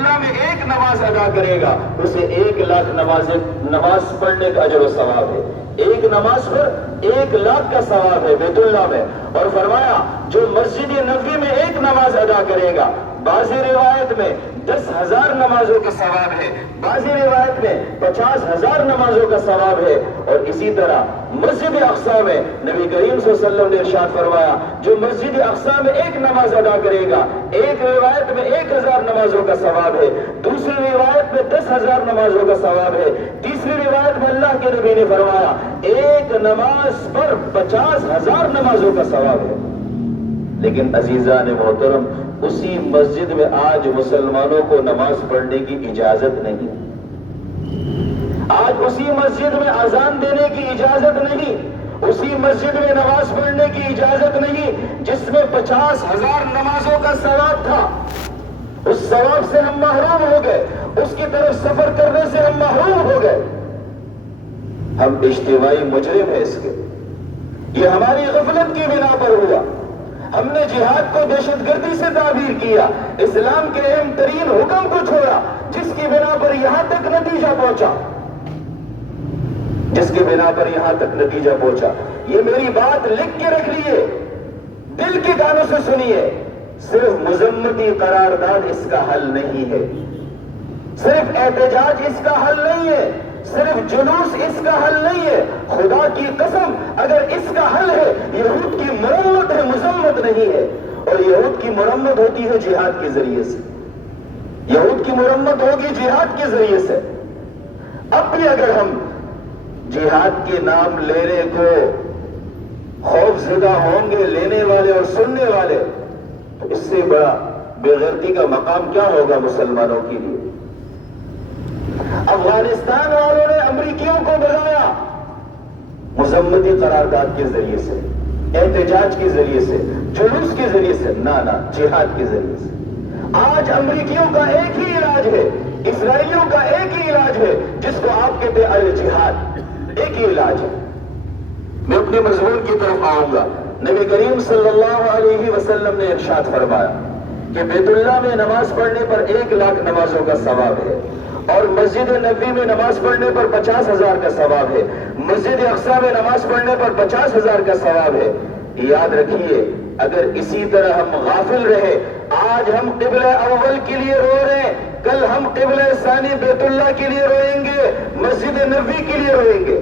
اللہ میں ایک نماز ادا کرے گا اسے 1,00,000 نماز پڑھنے کا اجر و ثواب ہے. ایک نماز پر 1,00,000 کا ثواب ہے بیت اللہ میں. اور فرمایا جو مسجد نبوی میں ایک نماز ادا کرے گا، بعض روایت میں 10,000 نمازوں کا ثواب ہے، بعض روایت میں 50,000 نمازوں کا ثواب ہے. اور اسی طرح مسجد اقصی میں نبی کریم صلی اللہ علیہ وسلم نے ارشاد فرمایا جو مسجد اقصی میں ایک نماز ادا کرے گا، ایک روایت میں 1,000 نمازوں کا ثواب ہے، دوسری روایت میں 10,000 نمازوں کا ثواب ہے، تیسری روایت میں اللہ کے نبی نے فرمایا ایک نماز پر 50,000 نمازوں کا ثواب ہے. لیکن عزیزان محترم، اسی مسجد میں آج مسلمانوں کو نماز پڑھنے کی اجازت نہیں. آج اسی مسجد میں اذان دینے کی اجازت نہیں، اسی مسجد میں نماز پڑھنے کی اجازت نہیں جس میں 50,000 نمازوں کا ثواب تھا. اس ثواب سے ہم محروم ہو گئے، اس کی طرف سفر کرنے سے ہم محروم ہو گئے. ہم اجتماعی مجرم ہیں اس کے. یہ ہماری غفلت کی بنا پر ہوا. ہم نے جہاد کو دہشت گردی سے تعبیر کیا، اسلام کے اہم ترین حکم کو چھوڑا، جس کی بنا پر یہاں تک نتیجہ پہنچا، جس کی بنا پر یہاں تک نتیجہ پہنچا. یہ میری بات لکھ کے رکھ لیے، دل کے کانوں سے سنیے. صرف مذمتی قرارداد اس کا حل نہیں ہے، صرف احتجاج اس کا حل نہیں ہے، صرف جلوس اس کا حل نہیں ہے. خدا کی قسم اگر اس کا حل ہے یہود کی مرمت ہے، مذمت نہیں ہے. اور یہود کی مرمت ہوتی ہے جہاد کے ذریعے سے، یہود کی مرمت ہوگی جہاد کے ذریعے سے. اب بھی اگر ہم جہاد کے نام لینے کو خوف زدہ ہوں گے لینے والے اور سننے والے، تو اس سے بڑا بے غیرتی کا مقام کیا ہوگا مسلمانوں کے لیے. افغانستان والوں نے امریکیوں کو بگایا مذمتی قرارداد کے ذریعے سے، احتجاج کے ذریعے سے، جلوس کے ذریعے سے، نہ جہاد کے ذریعے سے. آج امریکیوں کا ایک ہی علاج ہے، اسرائیلیوں کا ایک ہی علاج ہے جس کو آپ کہتے ہیں الجہاد. ایک ہی علاج ہے. میں اپنے مضمون کی طرف آؤں گا. نبی کریم صلی اللہ علیہ وسلم نے ارشاد فرمایا کہ بیت اللہ میں نماز پڑھنے پر 1,00,000 نمازوں کا ثواب ہے، اور مسجد نبوی میں نماز پڑھنے پر 50,000 کا ثواب ہے، مسجد اقصی میں نماز پڑھنے پر 50,000 کا ثواب ہے. یاد رکھیے اگر اسی طرح ہم غافل رہے، آج ہم قبلہ اول کے لیے رو رہے ہیں، کل ہم قبلہ ثانی بیت اللہ کے لیے روئیں گے، مسجد نبوی کے لیے روئیں گے.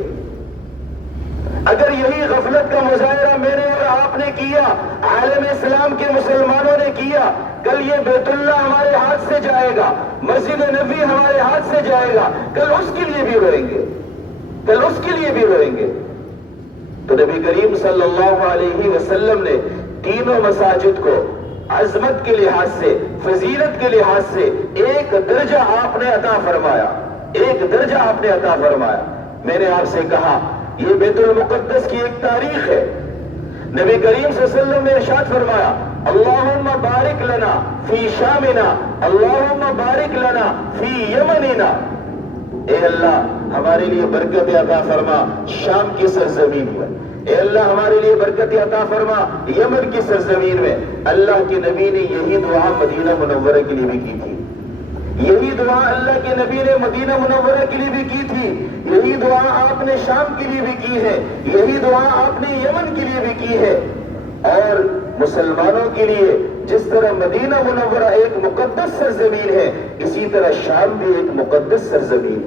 اگر یہی غفلت کا مظاہرہ میں نے اور آپ نے کیا، عالم اسلام کے مسلمانوں نے کیا، کل یہ بیت اللہ ہمارے ہاتھ سے جائے گا، مسجد نبوی ہمارے ہاتھ سے جائے گا، کل اس کے لیے بھی روئیں گے، کل اس کے لیے بھی روئیں گے. تو نبی کریم صلی اللہ علیہ وسلم نے تینوں مساجد کو عظمت کے لحاظ سے، فضیلت کے لحاظ سے ایک درجہ آپ نے عطا فرمایا، ایک درجہ آپ نے عطا فرمایا. میں نے آپ سے کہا یہ بیت المقدس کی ایک تاریخ ہے. نبی کریم صلی اللہ علیہ وسلم نے ارشاد فرمایا اللہم بارک لنا فی شامنا، اللہم بارک لنا فی یمننا. اے اللہ ہمارے لیے برکت عطا فرما شام کی سرزمین میں، اے اللہ ہمارے لیے برکت عطا فرما یمن کی سرزمین میں. اللہ کے نبی نے یہی دعا مدینہ منورہ کے لیے بھی کی تھی، یہی دعا اللہ کے نبی نے مدینہ منورہ کے لیے بھی کی تھی، یہی دعا آپ نے شام کے لیے بھی کی ہے، یہی دعا آپ نے یمن کے لیے بھی کی ہے. اور مسلمانوں کے لیے جس طرح مدینہ منورہ ایک مقدس سرزمین ہے، اسی طرح شام بھی ایک مقدس سرزمین.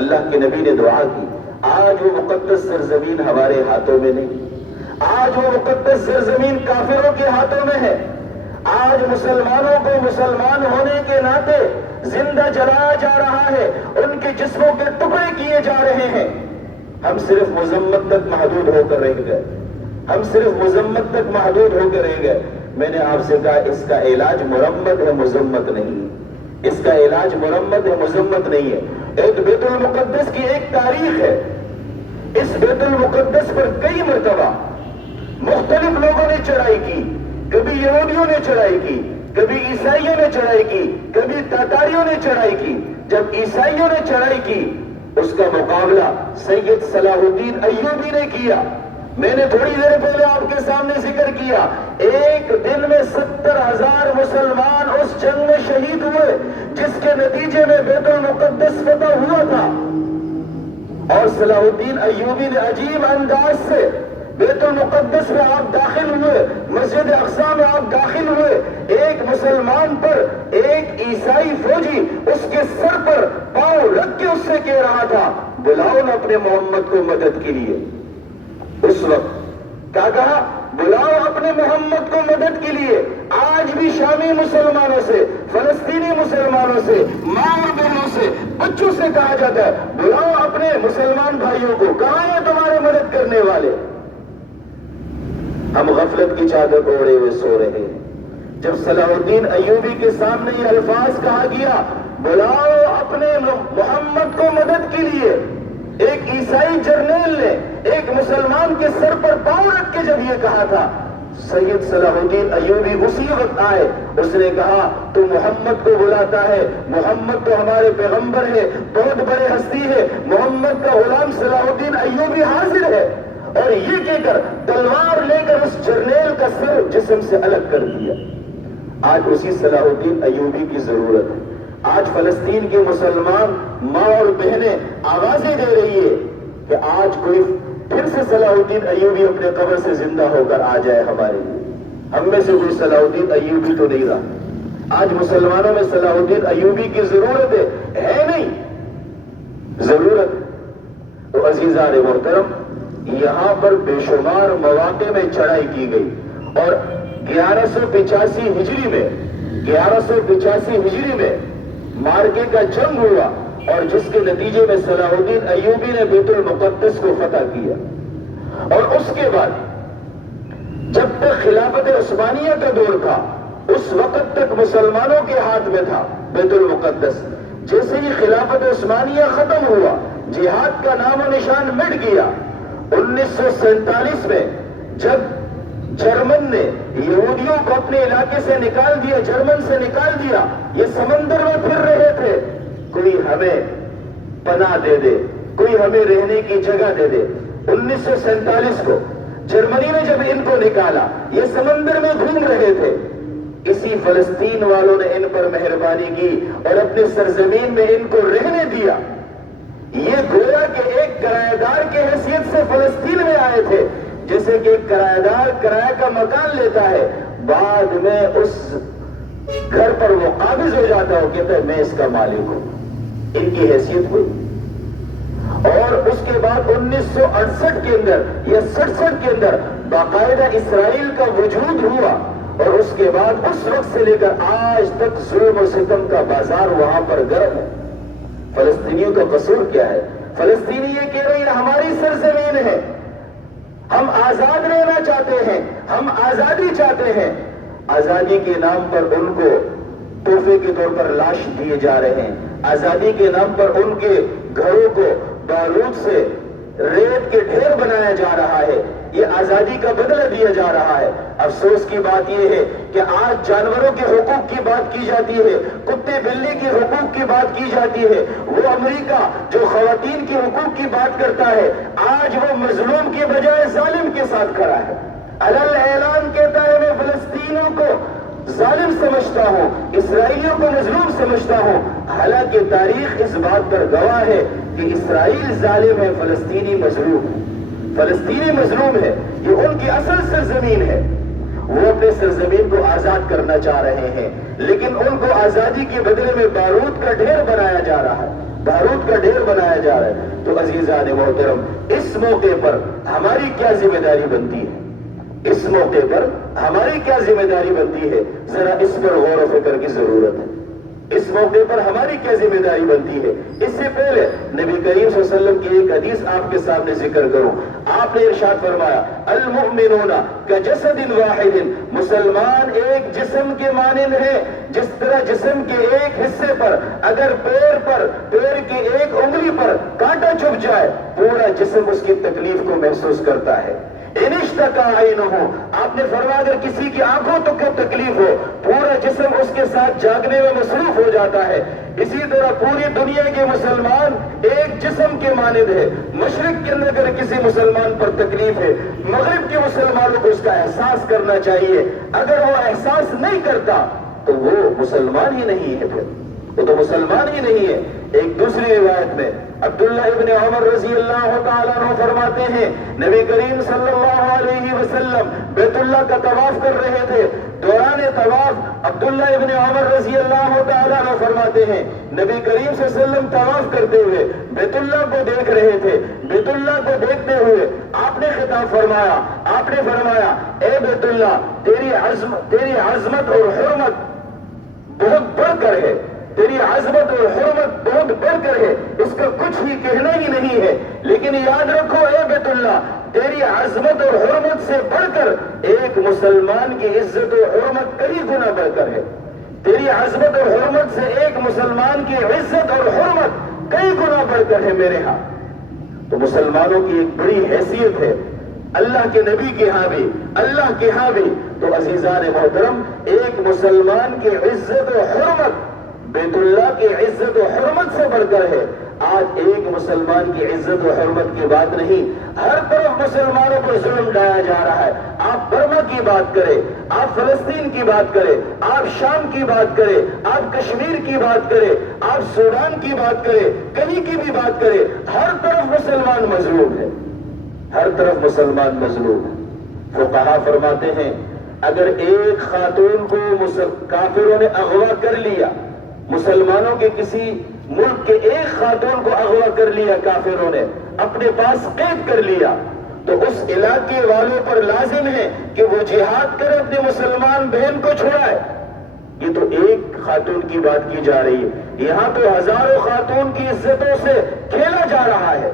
اللہ کے نبی نے دعا کی. آج وہ مقدس سرزمین ہمارے ہاتھوں میں نہیں، آج وہ مقدس سرزمین کافروں کے ہاتھوں میں ہے. آج مسلمانوں کو مسلمان ہونے کے ناطے زندہ جلایا جا رہا ہے، ان کے جسموں کے ٹکڑے کیے جا رہے ہیں. ہم صرف مذمت تک محدود ہو کر رہ گئے، ہم صرف مذمت تک محدود ہو کر رہ گئے. میں نے آپ سے کہا اس کا علاج مرمت ہے، مذمت نہیں. اس کا علاج مرمت ہے، مذمت نہیں ہے. ایک بیت المقدس کی ایک تاریخ ہے. اس بیت المقدس پر کئی مرتبہ مختلف لوگوں نے چڑھائی کی. کبھی یہودیوں نے چڑھائی کی، کبھی عیسائیوں نے چڑھائی کی، کبھی تاتاریوں نے چڑھائی کی. جب عیسائیوں نے چڑھائی کی اس کا مقابلہ سید صلاح الدین ایوبی نے کیا. میں نے تھوڑی دیر پہلے آپ کے سامنے ذکر کیا، ایک دن میں 70,000 مسلمان اس جنگ میں شہید ہوئے جس کے نتیجے میں بیت المقدس فتح ہوا تھا، اور صلاح الدین ایوبی نے عجیب انداز سے بیت المقدس میں آپ داخل ہوئے، مسجد اقصی میں آپ داخل ہوئے، ایک مسلمان پر ایک عیسائی فوجی اس کے سر پر پاؤں رکھ کے اس سے کہہ رہا تھا بلاؤ نا اپنے محمد کو مدد کے لیے۔ اس وقت کیا کہا؟ بلاؤ اپنے محمد کو مدد کے لیے۔ آج بھی شامی مسلمانوں سے، فلسطینی مسلمانوں سے، ماں اور بہنوں سے، بچوں سے کہا جاتا ہے بلاؤ اپنے مسلمان بھائیوں کو، کہاں ہیں تمہارے مدد کرنے والے؟ ہم غفلت کی چادر اوڑے ہوئے سو رہے ہیں۔ جب صلاح الدین ایوبی کے سامنے یہ الفاظ کہا گیا بلاؤ اپنے محمد کو مدد کے لیے، ایک عیسائی جرنیل نے ایک مسلمان کے سر پر پاؤں رکھ کے جب یہ کہا تھا، سید صلاح الدین ایوبی اسی وقت آئے، اس نے کہا تو محمد کو بلاتا ہے، محمد تو ہمارے پیغمبر ہے، بہت بڑے ہستی ہے، محمد کا غلام صلاح الدین ایوبی حاضر ہے، اور یہ کہہ کر تلوار لے کر اس جرنیل کا سر جسم سے الگ کر دیا۔ آج اسی صلاح الدین ایوبی کی ضرورت ہے۔ آج فلسطین کے مسلمان ماں اور بہنیں آوازیں دے رہی ہے کہ آج کوئی پھر سے صلاح الدین ایوبی اپنے قبر سے زندہ ہو کر آ جائے ہمارے لیے۔ ہم میں سے کوئی صلاح الدین ایوبی تو نہیں رہا۔ آج مسلمانوں میں صلاح الدین ایوبی کی ضرورت ہے نہیں، ضرورت۔ تو عزیزان محترم، یہاں پر بے شمار مواقع میں چڑھائی کی گئی، اور 1185 ہجری میں مارکے کا جنگ ہوا، اور جس کے نتیجے میں صلاح الدین ایوبی نے بیت المقدس کو فتح کیا۔ اور اس کے بعد جب تک خلافت عثمانیہ کا دور تھا اس وقت تک مسلمانوں کے ہاتھ میں تھا بیت المقدس۔ جیسے ہی خلافت عثمانیہ ختم ہوا، جہاد کا نام و نشان مٹ گیا۔ 1947 میں جب جرمن نے یہودیوں کو اپنے علاقے سے نکال دیا، جرمن سے نکال دیا، یہ سمندر میں پھر رہے تھے، کوئی ہمیں پناہ دے دے، کوئی ہمیں رہنے کی جگہ دے دے۔ 1947 کو جرمنی نے جب ان کو نکالا، یہ سمندر میں گھوم رہے تھے، اسی فلسطین والوں نے ان پر مہربانی کی اور اپنے سرزمین میں ان کو رہنے دیا۔ یہ گویا کہ ایک کرایہ دار کی حیثیت سے فلسطین میں آئے تھے، جیسے کہ ایک کرایہ دار کرایہ کا مکان لیتا ہے، بعد میں اس گھر پر وہ قابض ہو جاتا ہے، کہتا ہے میں اس کا مالک ہوں۔ ان کی حیثیت ہوئی۔ اور اس کے بعد 1968 کے اندر یا 67 کے اندر باقاعدہ اسرائیل کا وجود ہوا، اور اس کے بعد اس وقت سے لے کر آج تک ظلم و ستم کا بازار وہاں پر گرم ہے۔ فلسطینیوں کا قصور کیا ہے؟ فلسطینی یہ کہہ رہے ہیں ہماری سرزمین ہے، ہم آزاد رہنا چاہتے ہیں، ہم آزادی چاہتے ہیں۔ آزادی کے نام پر ان کو تحفے کے طور پر لاش دیے جا رہے ہیں، آزادی کے نام پر ان کے گھروں کو بارود سے ریت کے ڈھیر بنایا جا رہا ہے، یہ آزادی کا بدلہ دیا جا رہا ہے۔ افسوس کی بات یہ ہے کہ آج جانوروں کے حقوق کی بات کی جاتی ہے، کتے بلی کے حقوق کی بات کی جاتی ہے، وہ امریکہ جو خواتین کے حقوق کی بات کرتا ہے، آج وہ مظلوم کے بجائے ظالم کے ساتھ کھڑا ہے۔ علل اعلان کہتا ہے میں فلسطینیوں کو ظالم سمجھتا ہوں، اسرائیلیوں کو مظلوم سمجھتا ہوں، حالانکہ تاریخ اس بات پر گواہ ہے کہ اسرائیل ظالم ہے، فلسطینی مظلوم ہے۔ فلسطینی مظلوم ہے، یہ ان کی اصل سرزمین ہے، وہ اپنے سرزمین کو آزاد کرنا چاہ رہے ہیں، لیکن ان کو آزادی کے بدلے میں بارود کا ڈھیر بنایا جا رہا ہے، بارود کا ڈھیر بنایا جا رہا ہے۔ تو عزیزان محترم، اس موقع پر ہماری کیا ذمہ داری بنتی ہے؟ اس موقع پر ہماری کیا ذمہ داری بنتی ہے؟ ذرا اس پر غور و فکر کی ضرورت ہے۔ اس موقع پر ہماری کیا ذمہ داری بنتی ہے؟ اس سے پہلے نبی کریم صلی اللہ علیہ وسلم کی ایک حدیث آپ کے سامنے ذکر کروں۔ آپ نے ارشاد فرمایا المؤمنون کجسد واحد، مسلمان ایک جسم کے مانند ہے، جس طرح جسم کے ایک حصے پر اگر پیر کے ایک انگلی پر کانٹا چبھ جائے پورا جسم اس کی تکلیف کو محسوس کرتا ہے۔ انشتکا عینہ، آپ نے فرمایا اگر کسی کی آنکھوں تو کیا تکلیف ہو، پورا جسم اس کے ساتھ جاگنے میں مصروف ہو جاتا ہے۔ اسی طرح پوری دنیا کے مسلمان ایک جسم کے مانند ہے. مشرق کے اندر اگر کسی مسلمان پر تکلیف ہے، مغرب کے مسلمانوں کو اس کا احساس کرنا چاہیے. اگر وہ احساس نہیں کرتا تو وہ مسلمان ہی نہیں ہے، پھر وہ تو مسلمان ہی نہیں ہے. ایک دوسری روایت میں عبداللہ ابن عمر رضی اللہ تعالیٰ عنہ فرماتے ہیں، نبی کریم صلی اللہ علیہ وسلم بیت اللہ کا طواف کر رہے تھے. دوران طواف عبداللہ ابن عمر رضی اللہ تعالیٰ عنہ فرماتے ہیں، نبی کریم صلی اللہ علیہ وسلم طواف کرتے ہوئے بیت اللہ کو دیکھ رہے تھے. بیت اللہ کو دیکھتے ہوئے آپ نے خطاب فرمایا، آپ نے فرمایا، اے بیت اللہ، تیری عظمت اور حرمت بہت بڑھ کر ہے، تیری عظمت اور حرمت بہت بڑھ کر ہے، اس کا کچھ ہی کہنا ہی نہیں ہے. لیکن یاد رکھو اے بیت اللہ، تیری عظمت اور حرمت سے بڑھ کر ایک مسلمان کی عزت و حرمت کئی گنا بڑھ کر ہے. تیری عظمت اور حرمت سے ایک مسلمان کی عزت اور حرمت کئی گنا بڑھ کر ہے میرے ہاں. تو مسلمانوں کی ایک بڑی حیثیت ہے اللہ کے نبی کے ہاں بھی، اللہ کے ہاں بھی. تو عزیزان محترم، ایک مسلمان کی عزت و حرمت بیت اللہ کی عزت و حرمت سے بڑھ کر ہے. آج ایک مسلمان کی عزت و حرمت کی بات نہیں، ہر طرف مسلمانوں پر ظلم ڈھایا جا رہا ہے. آپ برما کی بات کریں، آپ فلسطین کی بات کریں، آپ شام کی بات کریں، آپ کشمیر کی بات کریں، آپ سوڈان کی بات کریں، کہیں کی بھی بات کریں، ہر طرف مسلمان مظلوم ہے، ہر طرف مسلمان مظلوم ہے. فقہا فرماتے ہیں اگر ایک خاتون کو کافروں نے اغوا کر لیا، مسلمانوں کے کسی ملک کے ایک خاتون کو اغوا کر لیا کافروں نے، اپنے پاس قید کر لیا، تو اس علاقے والوں پر لازم ہے کہ وہ جہاد کرے، اپنے مسلمان بہن کو چھڑائے. یہ تو ایک خاتون کی بات کی جا رہی ہے، یہاں تو ہزاروں خاتون کی عزتوں سے کھیلا جا رہا ہے.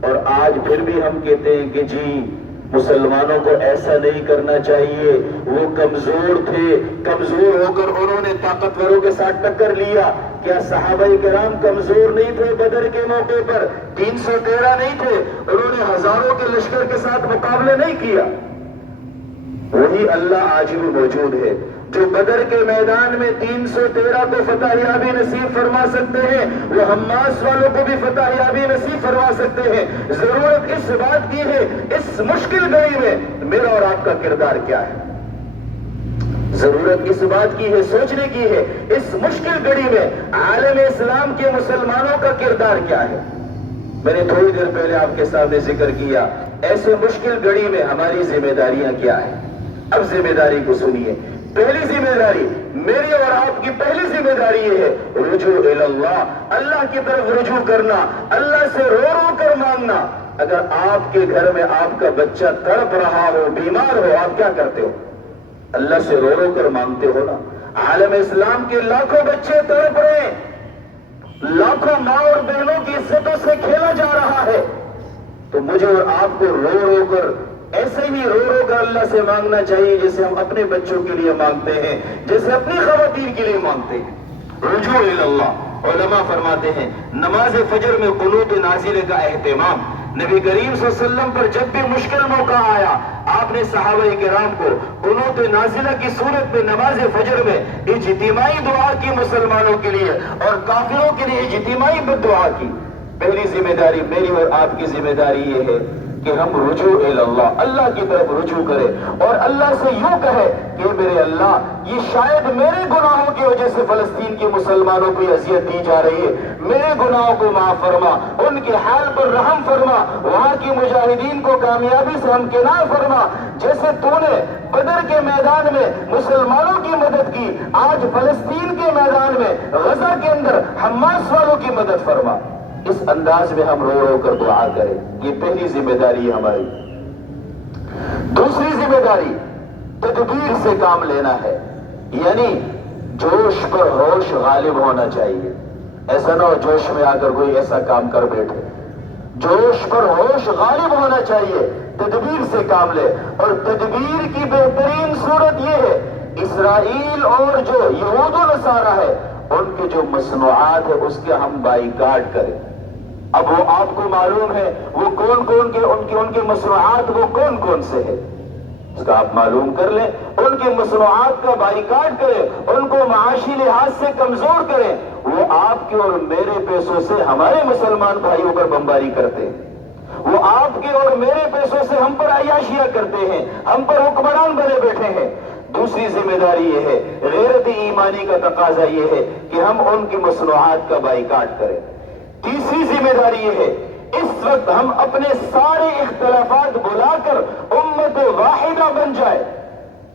اور آج پھر بھی ہم کہتے ہیں کہ جی مسلمانوں کو ایسا نہیں کرنا چاہیے، وہ کمزور تھے، کمزور ہو کر انہوں نے طاقتوروں کے ساتھ ٹکر لیا. کیا صحابہ کرام کمزور نہیں تھے؟ بدر کے موقع پر 313 نہیں تھے؟ انہوں نے ہزاروں کے لشکر کے ساتھ مقابلے نہیں کیا. وہی اللہ آج بھی موجود ہے جو بدر کے میدان میں 313 کو فتح یابی نصیب فرما سکتے ہیں، وہ حماس والوں کو بھی فتح یابی نصیب فرما سکتے ہیں. ضرورت اس بات کی ہے اس مشکل گھڑی میں میرا اور آپ کا کردار کیا ہے. ضرورت اس بات کی ہے، سوچنے کی ہے، اس مشکل گھڑی میں عالم اسلام کے مسلمانوں کا کردار کیا ہے. میں نے تھوڑی دیر پہلے آپ کے سامنے ذکر کیا ایسے مشکل گھڑی میں ہماری ذمہ داریاں کیا ہیں. اب ذمہ داری کو سنیے. پہلی ذمہ داری میری اور آپ کی پہلی ذمہ داری یہ ہے رجوع الی اللہ، اللہ کی طرف رجوع کرنا، اللہ سے رو رو کر مانگنا. اگر آپ کے گھر میں آپ کا بچہ تڑپ رہا ہو، بیمار ہو، آپ کیا کرتے ہو؟ اللہ سے رو رو کر مانگتے ہو نا. عالم اسلام کے لاکھوں بچے تڑپ رہے ہیں، لاکھوں ماں اور بہنوں کی عزتوں سے کھیلا جا رہا ہے. تو مجھے اور آپ کو رو رو کر ایسے ہی رو رو کر اللہ سے مانگنا چاہیے جیسے ہم اپنے بچوں کے لیے مانگتے ہیں، جیسے اپنی خواتین کے لیے مانگتے ہیں. رجوع الی اللہ. علماء فرماتے ہیں نماز فجر میں قنوت نازلہ کا اہتمام. نبی کریم صلی اللہ علیہ وسلم پر جب بھی مشکل موقع آیا، آپ نے صحابہ کرام کو قنوت نازلہ کی صورت میں نماز فجر میں اجتماعی دعا کی، مسلمانوں کے لیے اور کافروں کے لیے اجتماعی دعا کی. پہلی ذمہ داری میری اور آپ کی ذمہ داری یہ ہے کہ ہم رجوع الی اللہ، اللہ کی طرف رجوع کریں اور اللہ سے یوں کہے کہ میرے اللہ، یہ شاید میرے گناہوں کی وجہ سے فلسطین کے مسلمانوں کو اذیت دی جا رہی ہے، میرے گناہوں کو معاف فرما، ان کے حال پر رحم فرما، وہاں کی مجاہدین کو کامیابی سے ہمکنار فرما. جیسے تو نے بدر کے میدان میں مسلمانوں کی مدد کی، آج فلسطین کے میدان میں غزہ کے اندر حماس والوں کی مدد فرما. اس انداز میں ہم رو رو کر دعا کریں. یہ پہلی ذمہ داری ہے ہماری. دوسری ذمہ داری تدبیر سے کام لینا ہے، یعنی جوش پر ہوش غالب ہونا چاہیے. ایسا نہ ہو جوش میں آ کر کوئی ایسا کام کر بیٹھے. جوش پر ہوش غالب ہونا چاہیے، تدبیر سے کام لے. اور تدبیر کی بہترین صورت یہ ہے اسرائیل اور جو یہود و نصارہ ہے ان کے جو مصنوعات ہے اس کے ہم بائیکاٹ کریں. اب وہ آپ کو معلوم ہے وہ کون کون کے ان کے مصنوعات وہ کون کون سے ہے، اس کا آپ معلوم کر لیں ان کی مصنوعات کا بائیکاٹ کرے، ان کو معاشی لحاظ سے کمزور کرے، وہ آپ کے اور میرے پیسوں سے ہمارے مسلمان بھائیوں پر بمباری کرتے ہیں، وہ آپ کے اور میرے پیسوں سے ہم پر عیاشیاں کرتے ہیں، ہم پر حکمران بنے بیٹھے ہیں۔ دوسری ذمہ داری یہ ہے، غیرت ایمانی کا تقاضا یہ ہے کہ ہم ان کی مصنوعات کا بائیکاٹ کریں۔ تیسری ذمہ داری یہ ہے، اس وقت ہم اپنے سارے اختلافات بلا کر امت واحدہ بن جائے۔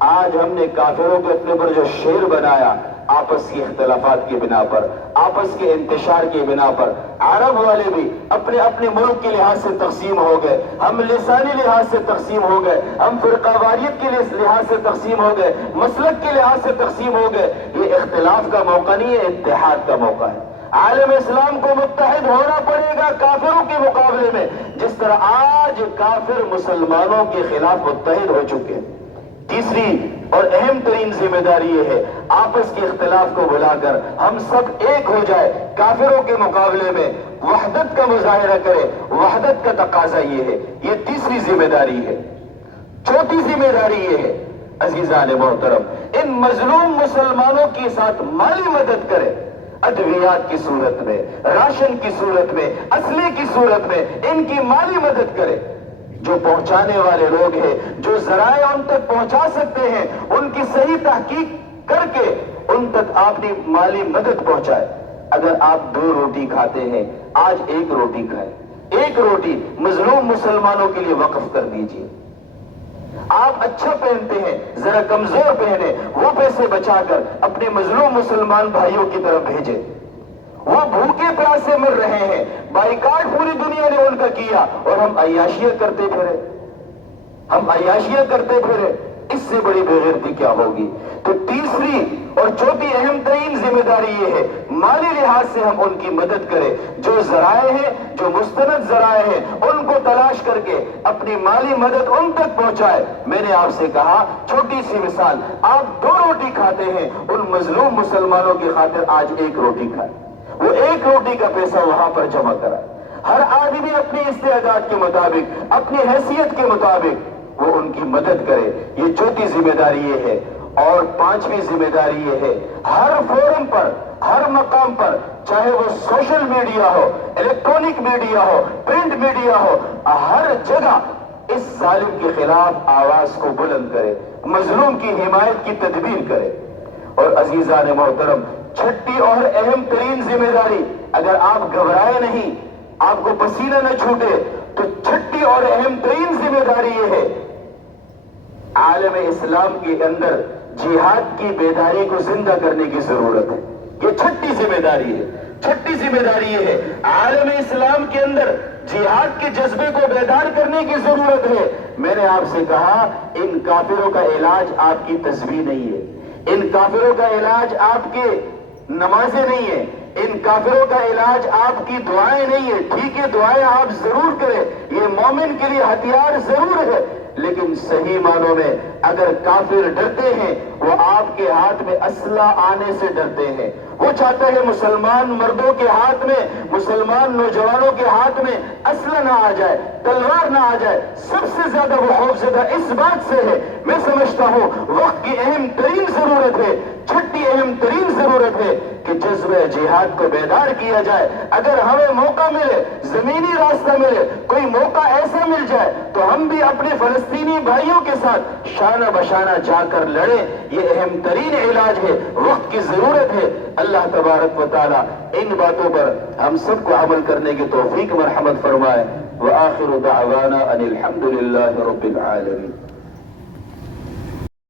آج ہم نے کافروں کے اپنے پر جو شیر بنایا، آپس کے اختلافات کی بنا پر، آپس کے انتشار کی بنا پر، عرب والے بھی اپنے اپنے ملک کے لحاظ سے تقسیم ہو گئے، ہم لسانی لحاظ سے تقسیم ہو گئے، ہم فرقہ واریت کے لحاظ سے تقسیم ہو گئے، مسلک کے لحاظ سے تقسیم ہو گئے۔ یہ اختلاف کا موقع نہیں ہے، اتحاد کا موقع ہے۔ عالم اسلام کو متحد ہونا پڑے گا کافروں کے مقابلے میں، جس طرح آج کافر مسلمانوں کے خلاف متحد ہو چکے ہیں۔ تیسری اور اہم ترین ذمہ داری یہ ہے، آپس کے اختلاف کو بلا کر ہم سب ایک ہو جائے، کافروں کے مقابلے میں وحدت کا مظاہرہ کرے۔ وحدت کا تقاضا یہ ہے، یہ تیسری ذمہ داری ہے۔ چوتھی ذمہ داری یہ ہے، عزیزان محترم، ان مظلوم مسلمانوں کے ساتھ مالی مدد کرے، ادویات کی صورت میں، راشن کی صورت میں، اسلحے کی صورت میں ان کی مالی مدد کرے۔ جو پہنچانے والے لوگ ہیں، جو ذرائع ان تک پہنچا سکتے ہیں، ان کی صحیح تحقیق کر کے ان تک آپ نے مالی مدد پہنچائے۔ اگر آپ 2 روٹی کھاتے ہیں، آج 1 روٹی کھائیں، 1 روٹی مظلوم مسلمانوں کے لیے وقف کر دیجیے۔ آپ اچھا پہنتے ہیں، ذرا کمزور پہنے، وہ پیسے بچا کر اپنے مظلوم مسلمان بھائیوں کی طرف بھیجیں۔ وہ بھوکے پیاسے مر رہے ہیں، بائیکاٹ پوری دنیا نے ان کا کیا، اور ہم عیاشیاں کرتے پھرے، ہم عیاشیاں کرتے پھرے۔ اس سے بڑی بے غیرتی کیا ہوگی؟ تو تیسری اور چوتھی اہم ترین ذمہ داری یہ ہے، مالی لحاظ سے ہم ان کی مدد کریں۔ جو ذرائع ہیں، جو مستند ذرائع ہیں، ان کو تلاش کر کے اپنی مالی مدد ان تک پہنچائے۔ میں نے آپ سے کہا، چھوٹی سی مثال، آپ 2 روٹی کھاتے ہیں، ان مظلوم مسلمانوں کی خاطر آج 1 روٹی کھائیں، وہ 1 روٹی کا پیسہ وہاں پر جمع کرائے۔ ہر آدمی اپنی استعداد کے مطابق، اپنی حیثیت کے مطابق وہ ان کی مدد کرے۔ یہ چوتھی ذمہ داری یہ ہے۔ اور 5ویں ذمہ داری یہ ہے، ہر فورم پر، ہر مقام پر، چاہے وہ سوشل میڈیا ہو، الیکٹرانک میڈیا ہو، پرنٹ میڈیا ہو، ہر جگہ اس ظالم کے خلاف آواز کو بلند کرے، مظلوم کی حمایت کی تدبیر کرے۔ اور عزیزان محترم، چھٹی اور اہم ترین ذمہ داری، اگر آپ گھبرائے نہیں، آپ کو پسینہ نہ چھوٹے، تو چھٹی اور اہم ترین ذمہ داری یہ ہے، عالم اسلام کے اندر جہاد کی بیداری کو زندہ کرنے کی ضرورت ہے۔ یہ چھٹی ذمہ داری ہے۔ چھٹی ذمہ داری یہ ہے، عالم اسلام کے اندر جہاد کے جذبے کو بیدار کرنے کی ضرورت ہے۔ میں نے آپ سے کہا، ان کافروں کا علاج آپ کی تسبیح نہیں ہے، ان کافروں کا علاج آپ کے نمازیں نہیں ہیں، ان کافروں کا علاج آپ کی دعائیں نہیں ہے۔ ٹھیک ہے، دعائیں آپ ضرور کریں، یہ مومن کے لیے ہتھیار ضرور ہے، لیکن صحیح معنوں میں اگر کافر ڈرتے ہیں، وہ آپ کے ہاتھ میں اسلحہ آنے سے ڈرتے ہیں۔ وہ چاہتا ہے مسلمان مردوں کے ہاتھ میں، مسلمان نوجوانوں کے ہاتھ میں اسلحہ نہ آ جائے، تلوار نہ آ جائے۔ سب سے زیادہ وہ خوفزدہ اس بات سے ہے۔ میں سمجھتا ہوں وقت کی اہم ترین ضرورت ہے، چھٹی اہم ترین ضرورت ہے کہ جذبہ جہاد کو بیدار کیا جائے۔ اگر ہمیں موقع ملے، زمینی راستہ ملے، کوئی موقع ایسا مل جائے، تو ہم بھی اپنے فلسطینی بھائیوں کے ساتھ شانہ بشانہ جا کر لڑیں۔ یہ اہم ترین علاج ہے، وقت کی ضرورت ہے۔ اللہ تبارک و تعالی ان باتوں پر ہم سب کو عمل کرنے کی توفیق مرحمت فرمائے۔ وآخر دعوانا ان الحمد للہ رب العالمین۔